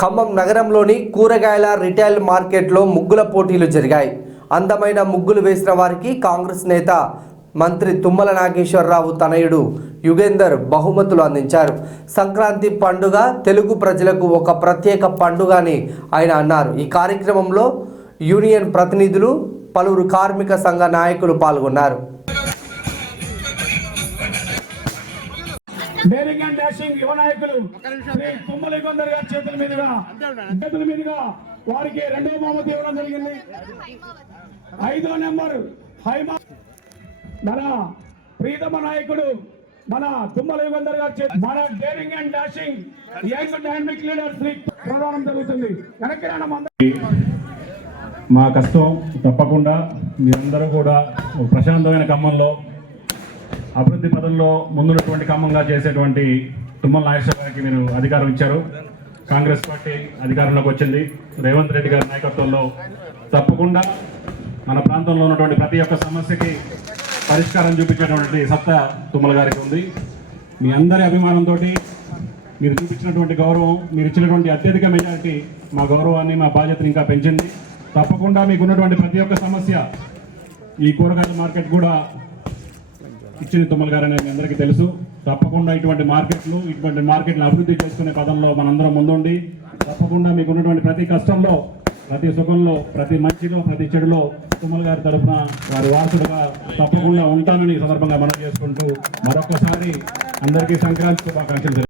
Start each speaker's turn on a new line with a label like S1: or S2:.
S1: ఖమ్మం నగరంలోని కూరగాయల రిటైల్ మార్కెట్లో ముగ్గుల పోటీలు జరిగాయి. అందమైన ముగ్గులు వేసిన వారికి కాంగ్రెస్ నేత మంత్రి తుమ్మల నాగేశ్వరరావు తనయుడు యుగేందర్ బహుమతులు అందించారు. సంక్రాంతి పండుగ తెలుగు ప్రజలకు ఒక ప్రత్యేక పండుగ అని ఆయన అన్నారు. ఈ కార్యక్రమంలో యూనియన్ ప్రతినిధులు పలువురు కార్మిక సంఘ నాయకులు పాల్గొన్నారు.
S2: డేరింగ్ అండ్ డాషింగ్ యువ నాయకులు. శ్రీ తుమ్మల యుగంధర్ గారి చేతుల మీదుగా చేతుల మీదుగా వారికి రెండవ బహుమతి ఇవ్వడం జరిగింది. ఐదో నెంబర్ హైమా మన ప్రీతమ నాయకుడు మన తుమ్మల యుగంధర్ గారి మన daring and dashing young dynamic leader Shri ప్రదానం జరుగుతుంది. వెనక్కి
S3: మా కష్టం తప్పకుండా మీరందరూ కూడా ఒక ప్రశాంతమైన ఖమ్మంలో అభివృద్ధి పదంలో ముందున్నటువంటి ఖమ్మంగా చేసేటువంటి తుమ్మల నాగేశ్వర గారికి మీరు అధికారం ఇచ్చారు. కాంగ్రెస్ పార్టీ అధికారంలోకి వచ్చింది. రేవంత్ రెడ్డి గారి నాయకత్వంలో తప్పకుండా మన ప్రాంతంలో ఉన్నటువంటి ప్రతి ఒక్క సమస్యకి పరిష్కారం చూపించేటువంటి సత్తా తుమ్మల గారికి ఉంది. మీ అందరి అభిమానంతో మీరు చూపించినటువంటి గౌరవం మీరు ఇచ్చినటువంటి అత్యధిక మెజారిటీ మా గౌరవాన్ని మా బాధ్యతను ఇంకా పెంచింది. తప్పకుండా మీకు ఉన్నటువంటి ప్రతి ఒక్క సమస్య ఈ కూరగాయల మార్కెట్ కూడా ఇచ్చింది తుమ్మల గారు అనేది అందరికీ తెలుసు. తప్పకుండా ఇటువంటి మార్కెట్లు ఇటువంటి మార్కెట్లు అభివృద్ధి చేసుకునే పదంలో మనందరం ముందుండి తప్పకుండా మీకు ఉన్నటువంటి ప్రతి కష్టంలో ప్రతి సుఖంలో ప్రతి మంచిలో ప్రతి చెడులో తుమ్మల గారి తరఫున వారి వారసుడుగా తప్పకుండా ఉంటానని సందర్భంగా మనం చేసుకుంటూ మరొకసారి అందరికీ సంక్రాంతి శుభాకాంక్షలు